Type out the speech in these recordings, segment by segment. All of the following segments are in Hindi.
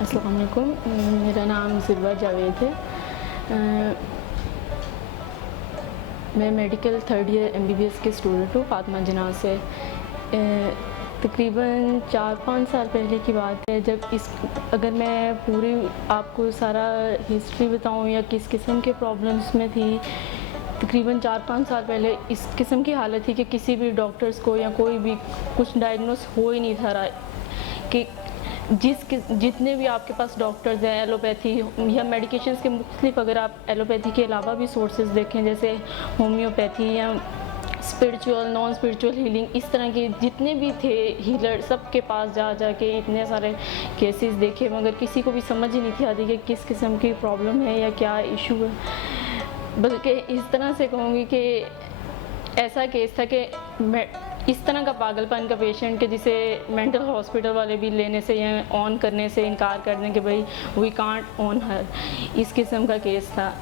अस्सलाम वालेकुम। मेरा नाम ज़िरवा जावेद है। मैं मेडिकल थर्ड ईयर MBBS की स्टूडेंट हूँ फातिमा जिन्ना से। तकरीबन 4-5 साल पहले की बात है, जब अगर मैं पूरी आपको सारा हिस्ट्री बताऊँ या किस किस्म के प्रॉब्लम्स में थी। तकरीबन 4-5 साल पहले इस किस्म की हालत थी कि किसी भी डॉक्टर्स को या कोई भी कुछ डायग्नोस हो ही नहीं था रहा कि जितने भी आपके पास डॉक्टर्स हैं एलोपैथी या मेडिकेशंस के मुख्तलिफ, अगर आप एलोपैथी के अलावा भी सोर्सेज देखें जैसे होम्योपैथी या स्पिरिचुअल नॉन स्पिरिचुअल हीलिंग, इस तरह के जितने भी थे हीलर, सब के पास जा के इतने सारे केसेस देखे, मगर किसी को भी समझ ही नहीं थी आती कि किस किस्म की प्रॉब्लम है या क्या इशू है। बल्कि इस तरह से कहूँगी कि ऐसा केस था कि इस तरह का पागलपन का पेशेंट कि जिसे मेंटल हॉस्पिटल वाले भी लेने से या ऑन करने से इनकार कर दें कि भाई वी कांट ऑन हर, इस किस्म का केस था।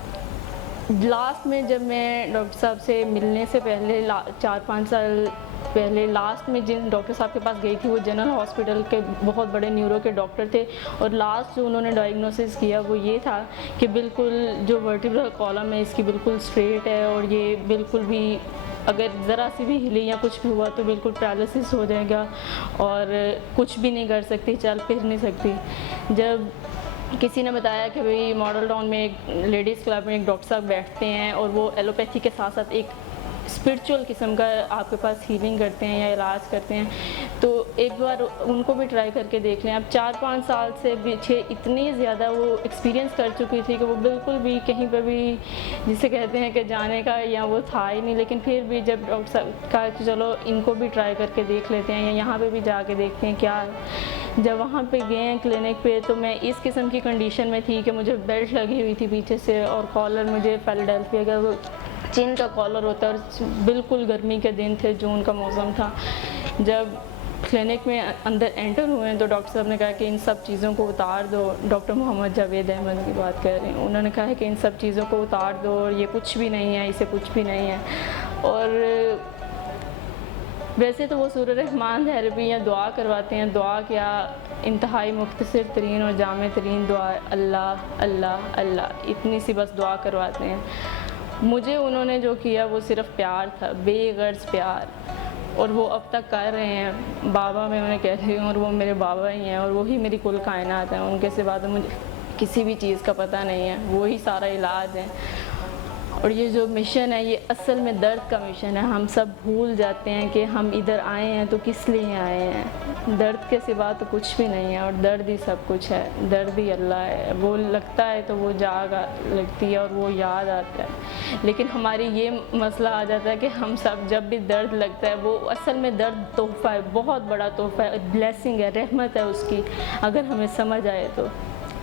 लास्ट में जब मैं डॉक्टर साहब से मिलने से पहले 4-5 साल पहले लास्ट में जिन डॉक्टर साहब के पास गई थी वो जनरल हॉस्पिटल के बहुत बड़े न्यूरो के डॉक्टर थे, और लास्ट जो उन्होंने डायग्नोसिस किया वो ये था कि बिल्कुल जो वर्टिब्रल कॉलम है इसकी बिल्कुल स्ट्रेट है, और ये बिल्कुल भी अगर ज़रा सी भी हिली या कुछ भी हुआ तो बिल्कुल पैरालिसिस हो जाएगा और कुछ भी नहीं कर सकती, चल फिर नहीं सकती। जब किसी ने बताया कि भाई मॉडल टाउन में एक लेडीज़ क्लब में एक डॉक्टर साहब बैठते हैं और वो एलोपैथी के साथ साथ एक स्पिरिचुअल किस्म का आपके पास हीलिंग करते हैं या इलाज करते हैं, तो एक बार उनको भी ट्राई करके देख लें। अब 4-5 साल से पीछे इतनी ज़्यादा वो एक्सपीरियंस कर चुकी थी कि वो बिल्कुल भी कहीं पर भी जिसे कहते हैं कि जाने का या वो था ही नहीं। लेकिन फिर भी जब डॉक्टर साहब कहा कि चलो इनको भी ट्राई करके देख लेते हैं या यहाँ पर भी जाके देखते हैं क्या है। जब वहाँ पे गए हैं क्लिनिक पे, तो मैं इस किस्म की कंडीशन में थी कि मुझे बेल्ट लगी हुई थी पीछे से, और कॉलर मुझे फिलाडेल्फिया का वो चिन का कॉलर होता है, और बिल्कुल गर्मी के दिन थे, जून का मौसम था। जब क्लिनिक में अंदर एंटर हुए तो डॉक्टर साहब ने कहा कि इन सब चीज़ों को उतार दो। डॉक्टर मोहम्मद जावेद अहमद की बात कर रहे हैं। उन्होंने कहा कि इन सब चीज़ों को उतार दो और ये कुछ भी नहीं है, इसे कुछ भी नहीं है। और वैसे तो वो सूरह रहमान थेरेपी या दुआ करवाते हैं, दुआ क्या इंतहाई मुख्तसर तरीन और जामे तरीन दुआ, अल्लाह अल्लाह अल्लाह, इतनी सी बस दुआ करवाते हैं। मुझे उन्होंने जो किया वो सिर्फ़ प्यार था, बेगर्ज़ प्यार, और वो अब तक कर रहे हैं। बाबा मैं उन्हें कहती हूँ और वो मेरे बाबा ही हैं, और वही मेरी कुल कायनात है। उनके सिवा तो मुझे किसी भी चीज़ का पता नहीं है, वही सारा इलाज है। और ये जो मिशन है ये असल में दर्द का मिशन है। हम सब भूल जाते हैं कि हम इधर आए हैं तो किस लिए आए हैं। दर्द के सिवा तो कुछ भी नहीं है, और दर्द ही सब कुछ है, दर्द ही अल्लाह है। वो लगता है तो वो जाग लगती है और वो याद आता है। लेकिन हमारी ये मसला आ जाता है कि हम सब जब भी दर्द लगता है, वो असल में दर्द तोहफ़ा है, बहुत बड़ा तोहफ़ा है, ब्लेसिंग है, रहमत है उसकी, अगर हमें समझ आए तो।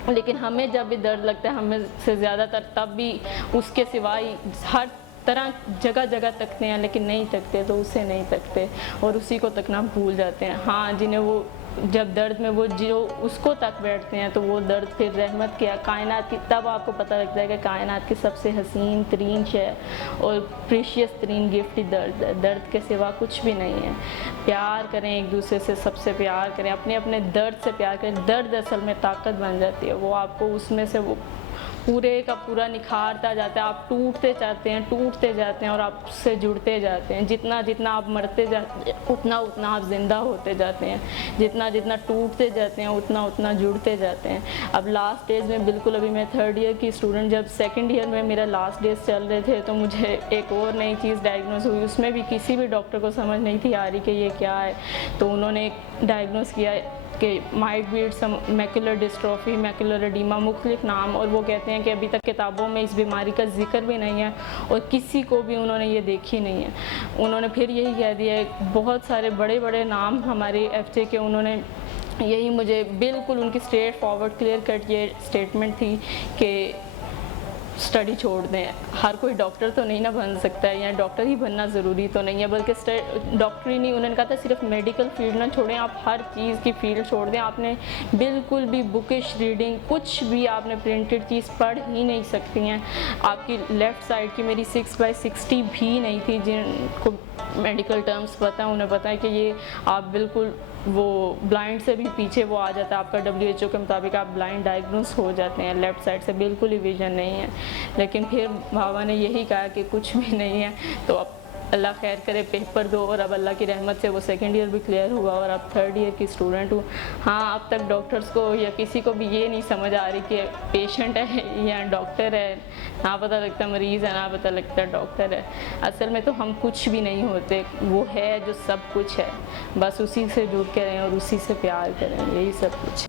लेकिन हमें जब भी दर्द लगता है, हमें से ज़्यादातर तब भी उसके सिवाय हर तरह जगह जगह तकते हैं, लेकिन नहीं तकते तो उसे नहीं तकते और उसी को तकना भूल जाते हैं। हाँ, जिन्हें वो जब दर्द में वो जो उसको तक बैठते हैं तो वो दर्द फिर रहमत क्या कायनात की, तब आपको पता लगता है कि कायनात की सबसे हसीन तरीन शय और प्रीशियस तरीन गिफ्ट ही दर्द है। दर्द के सिवा कुछ भी नहीं है। प्यार करें एक दूसरे से, सबसे प्यार करें, अपने अपने दर्द से प्यार करें। दर्द असल में ताकत बन जाती है, वो आपको उसमें से वो पूरे का पूरा निखारता जाता है। आप टूटते जाते हैं और आप उससे जुड़ते जाते हैं। जितना जितना आप मरते जाते हैं उतना उतना आप ज़िंदा होते जाते हैं। जितना जितना टूटते जाते हैं उतना उतना जुड़ते जाते हैं। अब लास्ट डेज में बिल्कुल, अभी मैं थर्ड ईयर की स्टूडेंट, जब सेकेंड ईयर में मेरा लास्ट डेज चल रहे थे तो मुझे एक और नई चीज़ डायग्नोस हुई। उसमें भी किसी भी डॉक्टर को समझ नहीं थी आ रही कि ये क्या है। तो उन्होंने डायग्नोस किया कि might be some macular dystrophy, macular oedema, मुख्तलिफ नाम, और वो कहते हैं कि अभी तक किताबों में इस बीमारी का जिक्र भी नहीं है और किसी को भी उन्होंने ये देखी नहीं है। उन्होंने फिर यही कह दिया है, बहुत सारे बड़े बड़े नाम हमारे FJ के, उन्होंने यही मुझे बिल्कुल उनकी स्ट्रेट फॉरवर्ड क्लियर कट ये स्टेटमेंट थी कि स्टडी छोड़ दें। हर कोई डॉक्टर तो नहीं ना बन सकता है, या डॉक्टर ही बनना ज़रूरी तो नहीं है, बल्कि डॉक्टर ही नहीं, उन्होंने कहा था सिर्फ मेडिकल फील्ड ना छोड़ें, आप हर चीज़ की फील्ड छोड़ दें। आपने बिल्कुल भी बुकिश रीडिंग, कुछ भी आपने प्रिंटेड चीज़ पढ़ ही नहीं सकती हैं। आपकी लेफ़्ट साइड की मेरी 6/60 भी नहीं थी, जिनको मेडिकल टर्म्स पता है, उन्हें पता है कि ये आप बिल्कुल वो ब्लाइंड से भी पीछे वो आ जाता है, आपका WHO के मुताबिक आप ब्लाइंड डायग्नोस हो जाते हैं, लेफ़्ट साइड से बिल्कुल ही विजन नहीं है। लेकिन फिर बाबा ने यही कहा कि कुछ भी नहीं है, तो अब अल्लाह खैर करे, पेपर दो, और अब अल्लाह की रहमत से वो सेकंड ईयर भी क्लियर हुआ और अब थर्ड ईयर की स्टूडेंट हूँ। हाँ, अब तक डॉक्टर्स को या किसी को भी ये नहीं समझ आ रही कि पेशेंट है या डॉक्टर है, ना पता लगता मरीज़ है, ना पता लगता डॉक्टर है। असल में तो हम कुछ भी नहीं होते, वो है जो सब कुछ है, बस उसी से जुड़ के रहें और उसी से प्यार करें, यही सब कुछ।